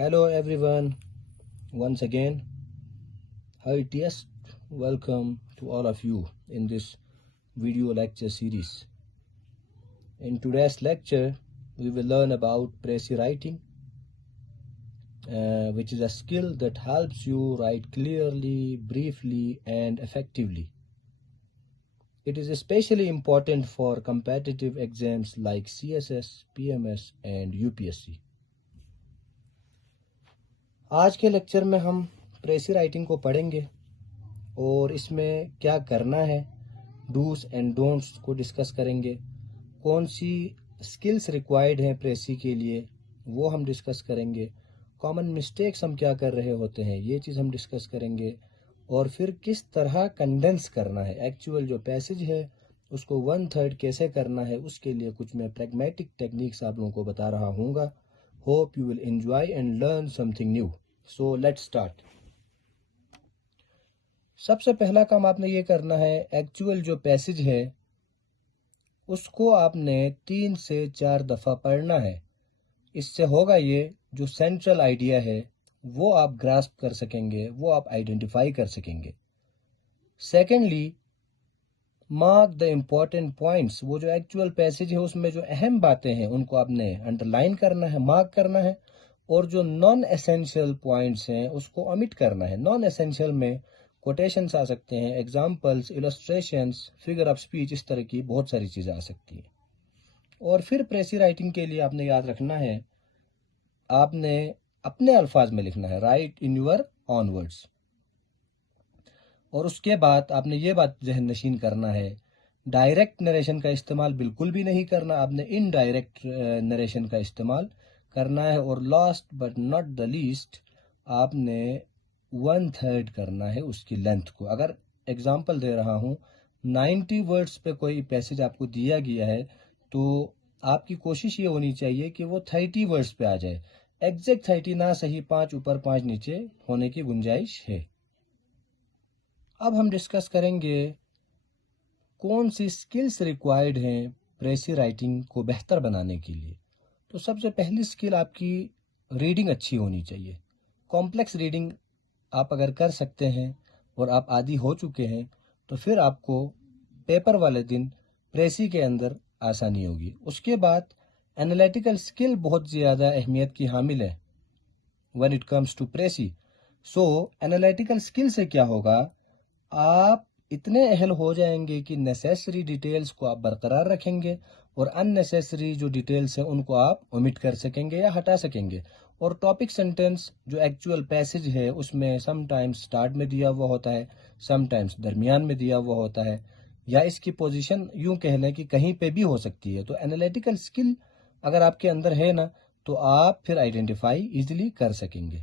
Hello everyone, once again. Hi TS, welcome to all of you in this video lecture series. In today's lecture, we will learn about précis writing, which is a skill that helps you write clearly, briefly, and effectively. It is especially important for competitive exams like CSS, PMS, and UPSC. آج کے lecture میں ہم precis writing کو پڑھیں گے اور اس میں کیا کرنا ہے، ڈوز اینڈ ڈونٹس کو ڈسکس کریں گے، کون سی سکلز ریکوائرڈ ہیں پریسی کے لیے وہ ہم ڈسکس کریں گے، کامن مسٹیکس ہم کیا کر رہے ہوتے ہیں یہ چیز ہم ڈسکس کریں گے، اور پھر کس طرح کنڈنس کرنا ہے، ایکچول جو پیسج ہے اس کو 1/3 کیسے کرنا ہے، اس کے لیے کچھ میں پریگمیٹک ٹیکنیکس آپ لوگوں کو بتا رہا ہوں گا. Hope you will enjoy and learn something new. So let's start. سب سے پہلا کام آپ نے یہ کرنا ہے، ایکچول جو پیسج ہے اس کو آپ نے 3 سے 4 دفعہ پڑھنا ہے. اس سے ہوگا یہ جو سینٹرل آئیڈیا ہے وہ آپ گراسپ کر سکیں گے، وہ آپ آئیڈینٹیفائی کر سکیں گے. Secondly, mark the important points, وہ جو ایکچول پیسج ہے اس میں جو اہم باتیں ہیں ان کو آپ نے انڈر لائن کرنا ہے، مارک کرنا ہے، اور جو نان ایسینشیل پوائنٹس ہیں اس کو omit کرنا ہے. نان ایسینشیل میں کوٹیشنس آ سکتے ہیں، ایگزامپلس، السٹریشنس، فگر آف سپیچ، اس طرح کی بہت ساری چیزیں آ سکتی ہیں. اور پھر پریسی رائٹنگ کے لیے آپ نے یاد رکھنا ہے، آپ نے اپنے الفاظ میں لکھنا ہے، right in your own words. اور اس کے بعد آپ نے یہ بات ذہن نشین کرنا ہے، ڈائریکٹ نریشن کا استعمال بالکل بھی نہیں کرنا، آپ نے ان ڈائریکٹ نریشن کا استعمال کرنا ہے. اور last but not the least, آپ نے 1/3 کرنا ہے اس کی لینتھ کو. اگر ایگزامپل دے رہا ہوں 90 ورڈز پہ کوئی پیسج آپ کو دیا گیا ہے تو آپ کی کوشش یہ ہونی چاہیے کہ وہ 30 ورڈز پہ آ جائے. ایگزیکٹ 30 نہ صحیح، 5 اوپر 5 نیچے ہونے کی گنجائش ہے. اب ہم ڈسکس کریں گے کون سی سکلز ریکوائرڈ ہیں پریسی رائٹنگ کو بہتر بنانے کے لیے. تو سب سے پہلی سکل آپ کی ریڈنگ اچھی ہونی چاہیے. کمپلیکس ریڈنگ آپ اگر کر سکتے ہیں اور آپ عادی ہو چکے ہیں تو پھر آپ کو پیپر والے دن پریسی کے اندر آسانی ہوگی. اس کے بعد انالیٹیکل سکل بہت زیادہ اہمیت کی حامل ہے when it comes to precis. So analytical skill سے کیا ہوگا، آپ اتنے اہل ہو جائیں گے کہ نیسیسری ڈیٹیلز کو آپ برقرار رکھیں گے اور ان نیسیسری جو ڈیٹیلز ہیں ان کو آپ omit کر سکیں گے یا ہٹا سکیں گے. اور ٹاپک سینٹینس جو ایکچول پیسج ہے اس میں سم ٹائمز سٹارٹ میں دیا ہوا ہوتا ہے، سم ٹائمز درمیان میں دیا ہوا ہوتا ہے، یا اس کی پوزیشن یوں کہہ لیں کہ کہیں پہ بھی ہو سکتی ہے. تو انالیٹیکل سکل اگر آپ کے اندر ہے نا تو آپ پھر آئیڈینٹیفائی ایزیلی کر سکیں گے.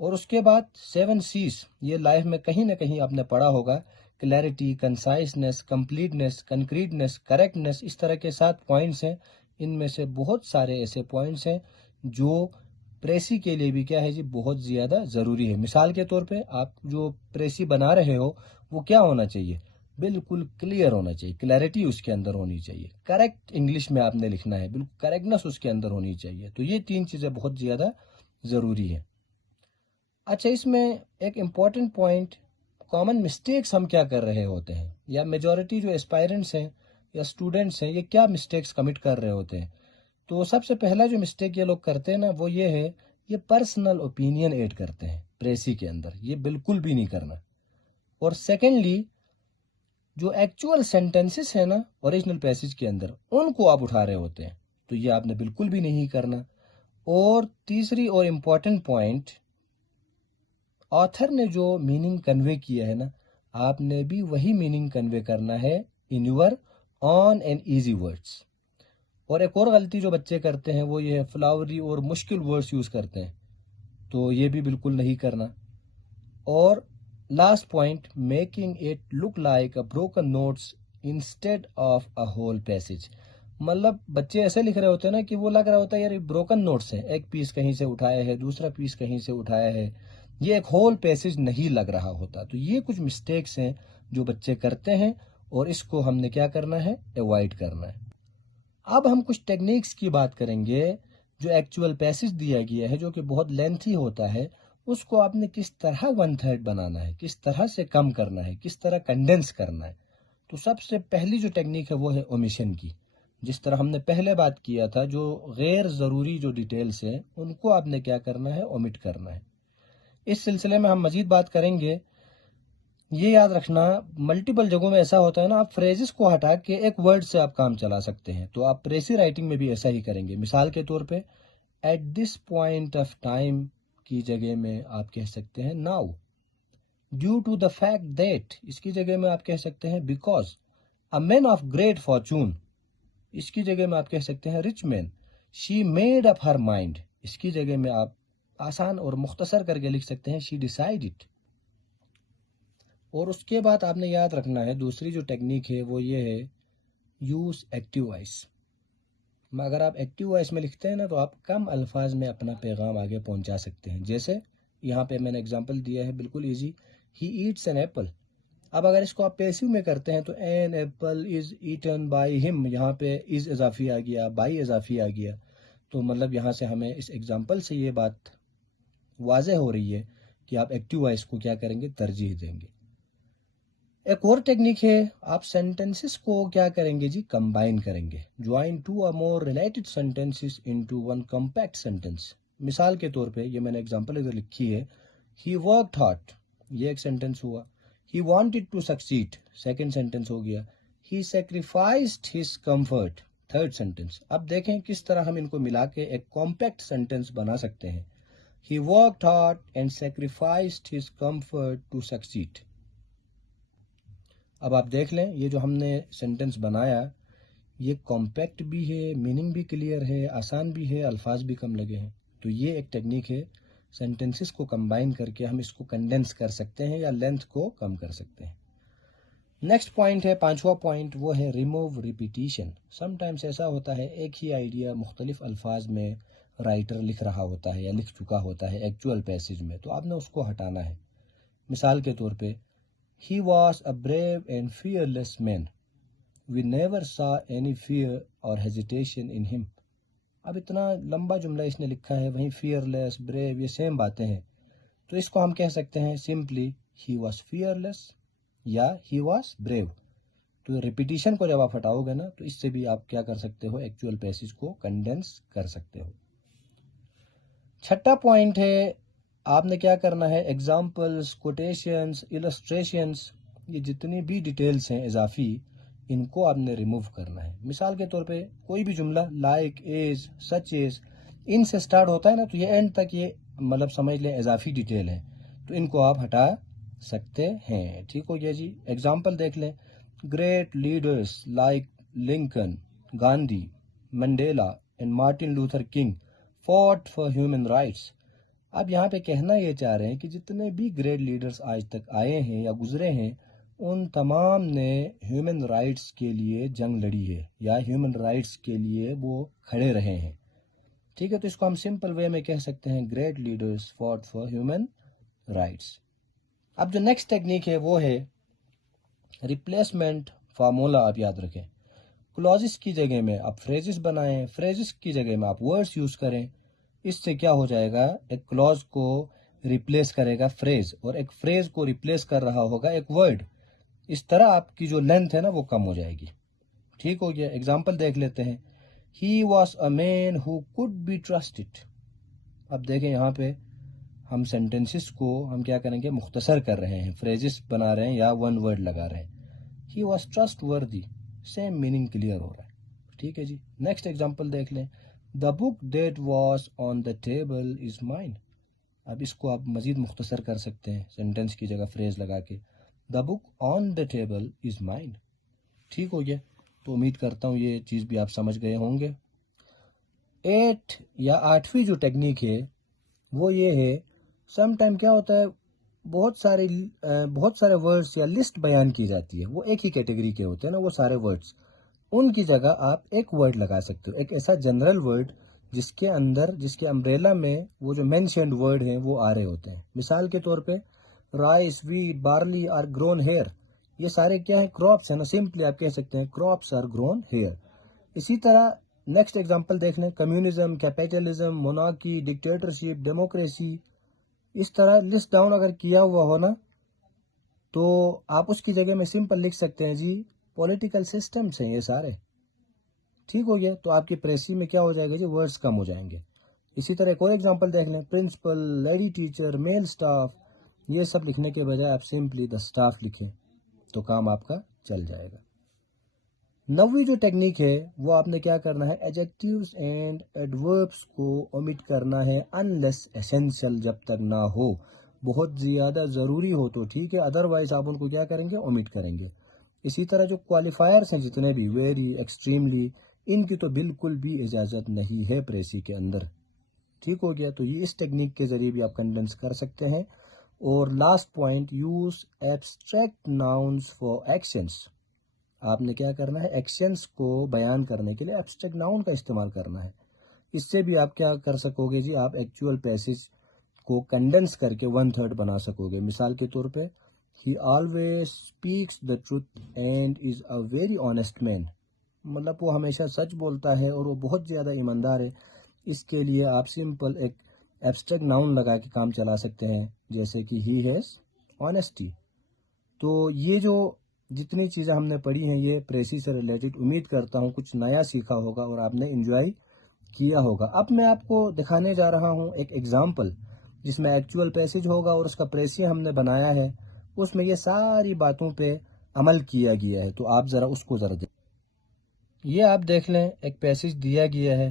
اور اس کے بعد 7 C's، یہ لائف میں کہیں نہ کہیں آپ نے پڑھا ہوگا، کلیئرٹی، کنسائسنس، کمپلیٹنس، کنکریٹنس، کریکٹنس، اس طرح کے 7 پوائنٹس ہیں. ان میں سے بہت سارے ایسے پوائنٹس ہیں جو پریسی کے لیے بھی کیا ہے جی بہت زیادہ ضروری ہے. مثال کے طور پہ آپ جو پریسی بنا رہے ہو وہ کیا ہونا چاہیے، بالکل کلیئر ہونا چاہیے، کلیئرٹی اس کے اندر ہونی چاہیے، کریکٹ انگلش میں آپ نے لکھنا ہے، بالکل کریکٹنس اس کے اندر ہونی چاہیے. تو یہ 3 چیزیں بہت زیادہ ضروری ہیں. اچھا، اس میں ایک امپورٹنٹ پوائنٹ، کامن مسٹیکس ہم کیا کر رہے ہوتے ہیں، یا میجورٹی جو اسپائرنٹس ہیں یا اسٹوڈنٹس ہیں یہ کیا مسٹیکس کمٹ کر رہے ہوتے ہیں. تو سب سے پہلا جو مسٹیک یہ لوگ کرتے ہیں نا وہ یہ ہے، یہ پرسنل اوپینین ایڈ کرتے ہیں پریسی کے اندر، یہ بالکل بھی نہیں کرنا. اور سیکنڈلی، جو ایکچول سینٹنسز ہیں نا اوریجنل پیسج کے اندر ان کو آپ اٹھا رہے ہوتے ہیں، تو یہ آپ نے بالکل بھی نہیں کرنا. اور تیسری اور امپورٹنٹ پوائنٹ، آتھر نے جو میننگ کنوے کیا ہے نا آپ نے بھی وہی میننگ کنوے کرنا ہے in your on and easy words. اور ایک اور غلطی جو بچے کرتے ہیں وہ یہ ہے، فلاوری اور مشکل ورڈس یوز کرتے ہیں، تو یہ بھی بالکل نہیں کرنا. اور last point, making it look like a broken notes instead of a whole passage. مطلب بچے ایسے لکھ رہے ہوتے ہیں نا کہ وہ لگ رہا ہوتا ہے یار بروکن نوٹس ہیں، ایک پیس کہیں سے اٹھایا ہے، دوسرا پیس کہیں سے اٹھایا ہے، یہ ایک ہول پیسج نہیں لگ رہا ہوتا. تو یہ کچھ مسٹیکس ہیں جو بچے کرتے ہیں اور اس کو ہم نے کیا کرنا ہے، ایوائڈ کرنا ہے. اب ہم کچھ ٹیکنیکس کی بات کریں گے جو ایکچول پیسج دیا گیا ہے جو کہ بہت لینتھی ہوتا ہے، اس کو آپ نے کس طرح 1/3 بنانا ہے، کس طرح سے کم کرنا ہے، کس طرح کنڈینس کرنا ہے. تو سب سے پہلی جو ٹیکنیک ہے وہ ہے اومیشن کی. جس طرح ہم نے پہلے بات کیا تھا، جو غیر ضروری جو ڈیٹیلز ہیں ان کو آپ نے کیا کرنا ہے، اومٹ کرنا ہے. اس سلسلے میں ہم مزید بات کریں گے. یہ یاد رکھنا، ملٹیپل جگہوں میں ایسا ہوتا ہے نا، آپ فریزز کو ہٹا کے ایک ورڈ سے آپ کام چلا سکتے ہیں، تو آپ پریسی رائٹنگ میں بھی ایسا ہی کریں گے. مثال کے طور پہ at this point of time کی جگہ میں آپ کہہ سکتے ہیں now. Due to the fact that, اس کی جگہ میں آپ کہہ سکتے ہیں because. A man of great fortune, اس کی جگہ میں آپ کہہ سکتے ہیں rich man. She made up her mind, اس کی جگہ میں آپ آسان اور مختصر کر کے لکھ سکتے ہیں شی ڈیسائیڈ. اور اس کے بعد آپ نے یاد رکھنا ہے دوسری جو ٹیکنیک ہے وہ یہ ہے یوز ایکٹیو وائس. اگر آپ ایکٹیو وائس میں لکھتے ہیں نا تو آپ کم الفاظ میں اپنا پیغام آگے پہنچا سکتے ہیں. جیسے یہاں پہ میں نے اگزامپل دیا ہے بالکل easy, he eats an apple. اب اگر اس کو آپ پیسیو میں کرتے ہیں تو an apple is eaten by ہم، یہاں پہ از اضافی آ گیا، بائی اضافی آ گیا. تو مطلب یہاں سے ہمیں اس ایگزامپل سے یہ بات واضح ہو رہی ہے کہ آپ ایکٹیو وائس کو کیا کریں گے، ترجیح دیں گے. ایک اور ٹیکنیک ہے، آپ سینٹنسز کو کیا کریں گے جی، کمبائن کریں گے. جوائن ٹو اور more related sentences into one compact sentence. مثال کے طور پہ یہ میں نے ایگزامپل ادھر لکھی ہے، ہی ورکڈ ہارڈ، یہ ایک سینٹنس ہوا. He wanted to succeed, second sentence ہو گیا. He sacrificed his comfort, third sentence. اب دیکھیں کس طرح ہم ان کو ملا کے ایک کمپیکٹ سینٹنس بنا سکتے ہیں. He worked hard and sacrificed his comfort to succeed. اب آپ دیکھ لیں یہ جو ہم نے سینٹنس بنایا یہ کمپیکٹ بھی ہے، میننگ بھی کلیئر ہے، آسان بھی ہے، الفاظ بھی کم لگے ہیں. تو یہ ایک ٹیکنیک ہے، سینٹنسز کو کمبائن کر کے ہم اس کو کنڈینس کر سکتے ہیں یا لینتھ کو کم کر سکتے ہیں. نیکسٹ پوائنٹ ہے، پانچواں پوائنٹ، وہ ہے ریموو ریپیٹیشن. سم ٹائمس ایسا ہوتا ہے ایک ہی آئیڈیا مختلف الفاظ میں رائٹر لکھ رہا ہوتا ہے یا لکھ چکا ہوتا ہے ایکچوئل پیسج میں، تو آپ نے اس کو ہٹانا ہے. مثال کے طور پہ He was a brave and fearless man. We never saw any fear or hesitation in him. اب اتنا لمبا جملہ اس نے لکھا ہے، وہیں fearless، brave یہ سیم باتیں ہیں. تو اس کو ہم کہہ سکتے ہیں simply he was fearless یا he was brave. تو ریپیٹیشن کو جب آپ ہٹاؤ گے نا تو اس سے بھی آپ کیا کر سکتے ہو، ایکچوئل پیسج کو کنڈینس کر سکتے ہو. چھٹا پوائنٹ ہے، آپ نے کیا کرنا ہے، ایگزامپلس، کوٹیشنز، السٹریشنز، یہ جتنی بھی ڈیٹیلز ہیں اضافی، ان کو آپ نے ریموو کرنا ہے. مثال کے طور پہ کوئی بھی جملہ لائک، ایز، سچ ایز، ان سے سٹارٹ ہوتا ہے نا تو یہ اینڈ تک یہ مطلب سمجھ لیں اضافی ڈیٹیل ہے، تو ان کو آپ ہٹا سکتے ہیں. ٹھیک ہو گیا جی. ایگزامپل دیکھ لیں، great leaders like Lincoln, Gandhi, Mandela and Martin Luther King fought for human rights. اب یہاں پہ کہنا یہ چاہ رہے ہیں کہ جتنے بھی گریٹ لیڈرز آج تک آئے ہیں یا گزرے ہیں ان تمام نے ہیومن رائٹس کے لیے جنگ لڑی ہے یا ہیومن رائٹس کے لیے وہ کھڑے رہے ہیں. ٹھیک ہے، تو اس کو ہم سمپل وے میں کہہ سکتے ہیں great leaders fought for human rights. اب جو نیکسٹ ٹیکنیک ہے وہ ہے ریپلیسمنٹ فارمولا. آپ یاد رکھیں، کلوزز کی جگہ میں آپ فریزز بنائیں، فریزز کی جگہ میں آپ ورڈز یوز کریں. اس سے کیا ہو جائے گا، ایک کلوز کو ریپلیس کرے گا فریز اور ایک فریز کو ریپلیس کر رہا ہوگا ایک ورڈ. اس طرح آپ کی جو لینتھ ہے نا وہ کم ہو جائے گی. ٹھیک ہو گیا. ایگزامپل دیکھ لیتے ہیں، he was a man who could be trusted. اب دیکھیں یہاں پہ ہم سینٹنسز کو ہم کیا کریں گے، مختصر کر رہے ہیں، فریزز بنا رہے ہیں یا ون ورڈ لگا رہے ہیں. He was trustworthy, same meaning clear ہو رہا ہے. ٹھیک ہے جی. نیکسٹ ایگزامپل دیکھ لیں، the book that was on the table is mine. اب اس کو آپ مزید مختصر کر سکتے ہیں سینٹنس کی جگہ فریز لگا کے، دا بک آن دا ٹیبل از مائن. ٹھیک ہو گیا. تو امید کرتا ہوں یہ چیز بھی آپ سمجھ گئے ہوں گے. 8 یا 8ویں جو ٹیکنیک ہے وہ یہ ہے، سم ٹائم کیا ہوتا ہے بہت سارے ورڈز یا لسٹ بیان کی جاتی ہے، وہ ایک ہی کیٹیگری کے ہوتے ہیں نا وہ سارے ورڈز. ان کی جگہ آپ ایک ورڈ لگا سکتے ہو، ایک ایسا جنرل ورڈ جس کے اندر، جس کے امبریلا میں وہ جو مینشنڈ ورڈ ہیں وہ آ رہے ہوتے ہیں. مثال کے طور پہ rice, wheat, barley are grown here. یہ سارے کیا ہیں، کراپس ہیں نا. سمپلی آپ کہہ سکتے ہیں کراپس آر گرون ہیئر. اسی طرح نیکسٹ ایگزامپل دیکھ لیں، communism, capitalism, monarchy, dictatorship, democracy, اس طرح لسٹ ڈاؤن اگر کیا ہوا ہو نا تو آپ اس کی جگہ میں سمپل لکھ سکتے ہیں جی پولیٹیکل سسٹمس ہیں یہ سارے، ٹھیک ہو گیا. تو آپ کی پریسی میں کیا ہو جائے گا جی، ورڈز کم ہو جائیں گے. اسی طرح ایک اور ایگزامپل دیکھ لیں، پرنسپل، لیڈی ٹیچر، میل سٹاف، یہ سب لکھنے کے بجائے آپ سمپلی دا سٹاف لکھیں تو کام آپ کا چل جائے گا. 9ویں جو ٹیکنیک ہے وہ آپ نے کیا کرنا ہے، ایڈجیکٹیوز اینڈ ایڈوربس کو اومٹ کرنا ہے انلیس ایسینشل، جب تک نہ ہو، بہت زیادہ ضروری ہو تو ٹھیک ہے، ادروائز آپ ان کو کیا کریں گے، اومٹ کریں گے. اسی طرح جو کوالیفائرس ہیں جتنے بھی، ویری، ایکسٹریملی، ان کی تو بالکل بھی اجازت نہیں ہے پریسی کے اندر، ٹھیک ہو گیا. تو یہ اس ٹیکنیک کے ذریعے بھی آپ کنڈینس کر سکتے ہیں. اور last point, use abstract nouns for actions. آپ نے کیا کرنا ہے، ایکشنس کو بیان کرنے کے لیے ایبسٹریکٹ ناؤن کا استعمال کرنا ہے. اس سے بھی آپ کیا کر سکو گے جی، آپ ایکچوئل پیسز کو کنڈینس کر کے 1/3 بنا سکو گے. مثال کے طور پہ، he always speaks the truth and is a very honest man, مطلب وہ ہمیشہ سچ بولتا ہے اور وہ بہت زیادہ ایماندار ہے. اس کے لیے آپ سمپل ایک ایبسٹریکٹ ناؤن لگا کے کام چلا سکتے ہیں، جیسے کہ ہی ہیز آنیسٹی. تو یہ جو جتنی چیزیں ہم نے پڑھی ہیں یہ پریسی سے ریلیٹڈ، امید کرتا ہوں کچھ نیا سیکھا ہوگا اور آپ نے انجوائے کیا ہوگا. اب میں آپ کو دکھانے جا رہا ہوں ایک ایگزامپل جس میں ایکچوئل پیسج ہوگا اور اس کا پریسی ہم نے بنایا ہے، اس میں یہ ساری باتوں پہ عمل کیا گیا ہے. تو آپ ذرا اس کو ذرا دیکھیں. یہ آپ دیکھ لیں، ایک پیسج دیا گیا ہے،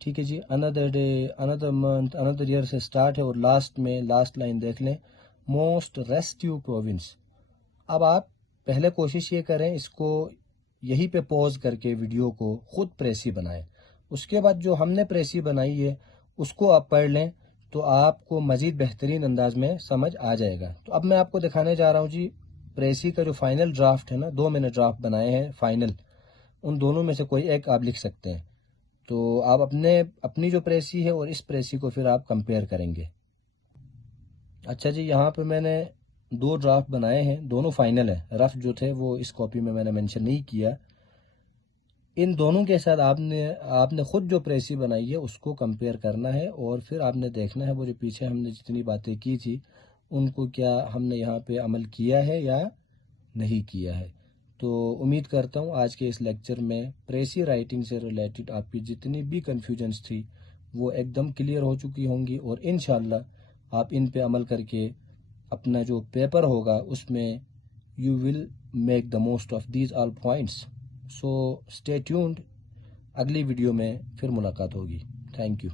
ٹھیک ہے جی. اندر ڈے، اندر منتھ، اندر ایئر سے سٹارٹ ہے اور لاسٹ میں لاسٹ لائن دیکھ لیں، موسٹ ریسٹیو پروونس. اب آپ پہلے کوشش یہ کریں اس کو یہی پہ پوز کر کے ویڈیو کو خود پریسی بنائیں. اس کے بعد جو ہم نے پریسی بنائی ہے اس کو آپ پڑھ لیں تو آپ کو مزید بہترین انداز میں سمجھ آ جائے گا. تو اب میں آپ کو دکھانے جا رہا ہوں جی پریسی کا جو فائنل ڈرافٹ ہے نا، 2 میں نے ڈرافٹ بنائے ہیں فائنل، ان دونوں میں سے کوئی ایک آپ لکھ سکتے ہیں. تو آپ اپنی جو پریسی ہے اور اس پریسی کو پھر آپ کمپیئر کریں گے. اچھا جی، یہاں پہ میں نے 2 ڈرافٹ بنائے ہیں، دونوں فائنل ہیں. رف جو تھے وہ اس کاپی میں نے مینشن نہیں کیا. ان دونوں کے ساتھ آپ نے خود جو پریسی بنائی ہے اس کو کمپیئر کرنا ہے اور پھر آپ نے دیکھنا ہے وہ جو پیچھے ہم نے جتنی باتیں کی تھی ان کو کیا ہم نے یہاں پہ عمل کیا ہے یا نہیں کیا ہے. تو امید کرتا ہوں آج کے اس لیکچر میں پریسی رائٹنگ سے ریلیٹڈ آپ کی جتنی بھی کنفیوژنس تھی وہ ایک دم کلیئر ہو چکی ہوں گی، اور انشاءاللہ آپ ان پہ عمل کر کے اپنا جو پیپر ہوگا اس میں you will make the most of these all points. So stay tuned, اگلی ویڈیو میں پھر ملاقات ہوگی. Thank you.